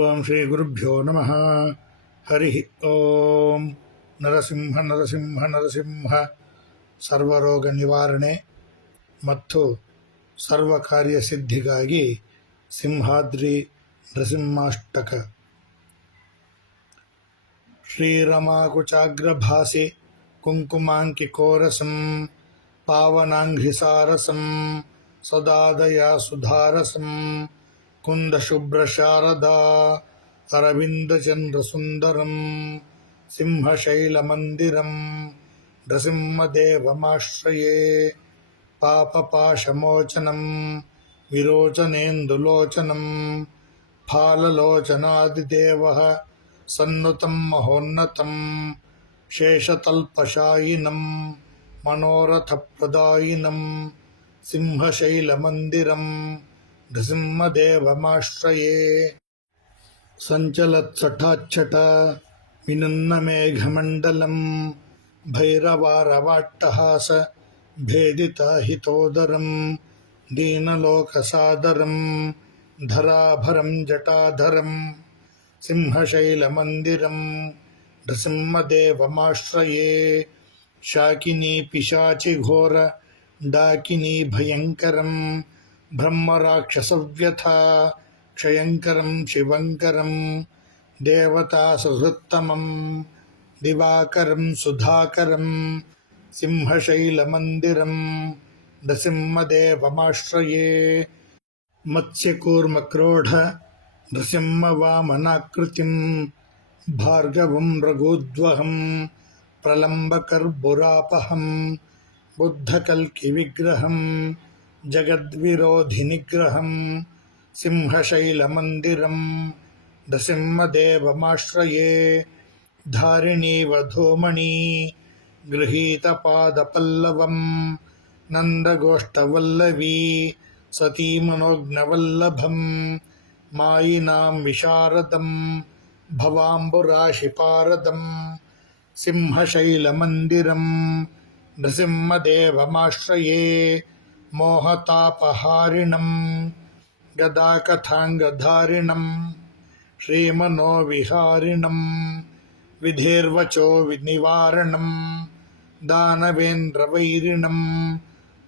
ಓಂ ಶ್ರೀ ಗುರುಭ್ಯೋ ನಮಃ. ಹರಿ ಓಂ. ನರಸಿಂಹ ನರಸಿಂಹ ನರಸಿಂಹ ಸರ್ವರೋಗ ನಿವಾರಣೆ ಮತ್ತು ಸರ್ವ ಕಾರ್ಯ ಸಿದ್ಧಿಗಾಗಿ ಸಿಂಹಾದ್ರಿ ನರಸಿಂಹಾಷ್ಟಕ. ಶ್ರೀರಮಾಕುಚಾಗ್ರಭಾಸಿ ಕುಂಕುಮಾಂಕಿಕೋರಸಂ ಪಾವನಾಂಘ್ರಿಸಾರಸಂ ಸದಾದಯ ಸುಧಾರಸಂ ಕುಂದಶುಭ್ರಶಾರದಾ ಅರವಿಂದಚಂದ್ರಸುಂದರಂ ಸಿಂಹಶೈಲಮಂದಿರಂ ನೃಸಿಂಹದೇವಮಾಶ್ರಯೇ. ಪಾಪಪಾಶಮೋಚನಂ ವಿರೋಚನೇಂದುಲೋಚನಂ ಫಾಲಲೋಚನಾದಿದೇವಃ ಸನ್ನುತಂ ಮಹೋನ್ನತಂ ಶೇಷತಲ್ಪಶಾಯಿನಂ ಮನೋರಥಪ್ರದಾಯಿನಂ ಸಿಂಹಶೈಲಮಂದಿರಂ ನೃಸಿಂಹದೇವಮಾಶ್ರಯೇ. ಸಂಚಲತ್ಸಠಾಚ್ಛಟ ವಿನುನ್ನಮೇಘಮಂಡಲಂ ಭೈರವಾರವಾಟ್ಟಹಾಸ ಭೇದಿತಾಹಿತೋದರಂ ದೀನಲೋಕಸಾದರಂ ಧರಾಭರಂ ಜಟಾಧರಂ ಸಿಂಹಶೈಲಮಂದಿರಂ ನೃಸಿಂಹದೇವಮಾಶ್ರಯೇ. ಶಾಕಿನಿ ಪಿಶಾಚಿಘೋರ ಡಾಕಿನಿ ಭಯಂಕರಂ ಬ್ರಹ್ಮರಾಕ್ಷಸವ್ಯಥಾ ಕ್ಷಯಂಕರಂ ಶಿವಂಕರಂ ದೇವತಾ ಸುಹೃತ್ತಮಂ ದಿವಾಕರಂ ಸುಧಾಕರಂ ಸಿಂಹಶೈಲಮಂದಿರಂ ನೃಸಿಂಹದೇವಮಾಶ್ರಯೇ. ಮತ್ಸ್ಯಕೂರ್ಮಕ್ರೋಢ ನೃಸಿಂಹವಾಮನಾಕೃತಿಂ ಭಾರ್ಗವಂ ರಘೂದ್ವಹಂ ಪ್ರಲಂಬಕರ್ಬುರಾಪಹಂ ಬುದ್ಧಕಲ್ಕಿವಿಗ್ರಹಂ ಜಗದ್ವಿರೋಧಿನಿಗ್ರಹಂ ಸಿಂಹಶೈಲಮಂದಿರಂ ನೃಸಿಂಹದೇವಮಾಶ್ರಯೇ. ಧಾರಿಣೀವಧೂಮಣಿ ಗೃಹೀತಪಾದಪಲ್ಲವಂ ನಂದಗೋಷ್ಠವಲ್ಲವೀ ಸತೀಮನೋಜ್ಞವಲ್ಲಭಂ ಮಾಯಿನಾಂ ವಿಶಾರದಂ ಭವಾಂಬುರಾಶಿಪಾರದಂ ಸಿಂಹಶೈಲಮಂದಿರಂ ನೃಸಿಂಹದೇವಮಾಶ್ರಯೇ. ಮೋಹತಾಪಹಾರಿಣಂ ಗದಾಕಥಾಂಗಧಾರಿಣಂ ಶ್ರೀಮನೋವಿಹಾರಿಣಂ ವಿಧೇರ್ವಚೋ ನಿವಾರಣಂ ದಾನವೇಂದ್ರವೈರಿಣಂ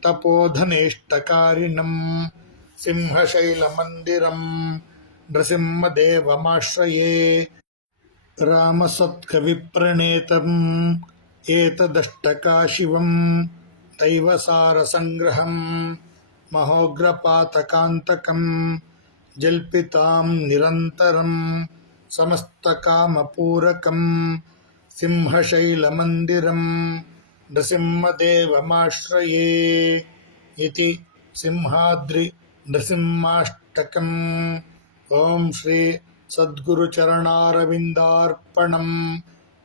ತಪೋಧನೇಷ್ಟಕಾರಿಣಂ ಸಿಂಹಶೈಲಮಂದಿರಂ ನೃಸಿಂಹದೇವಮಾಶ್ರಯೇ. ರಾಮಸತ್ಕವಿಪ್ರಣೇತಂ ಏತದಷ್ಟಕಾಶಿವಂ ದೈವಸಾರಸಂಗ್ರಹಂ ಮಹೋಗ್ರಪಾತಕಾಂತಕಂ ಜಲ್ಪಿತಾಂ ನಿರಂತರಂ ಸಮಸ್ತಕಾಮಪೂರಕಂ ಸಿಂಹಶೈಲಮಂದಿರಂ ನೃಸಿಂಹದೇವಮಾಶ್ರಯೇ. ಇತಿ ಸಿಂಹಾದ್ರಿ ನೃಸಿಂಹಾಷ್ಟಕಂ. ಓಂ ಶ್ರೀ ಸದ್ಗುರುಚರಣಾರವಿಂದಾರ್ಪಣಂ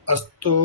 ಅಸ್ತು.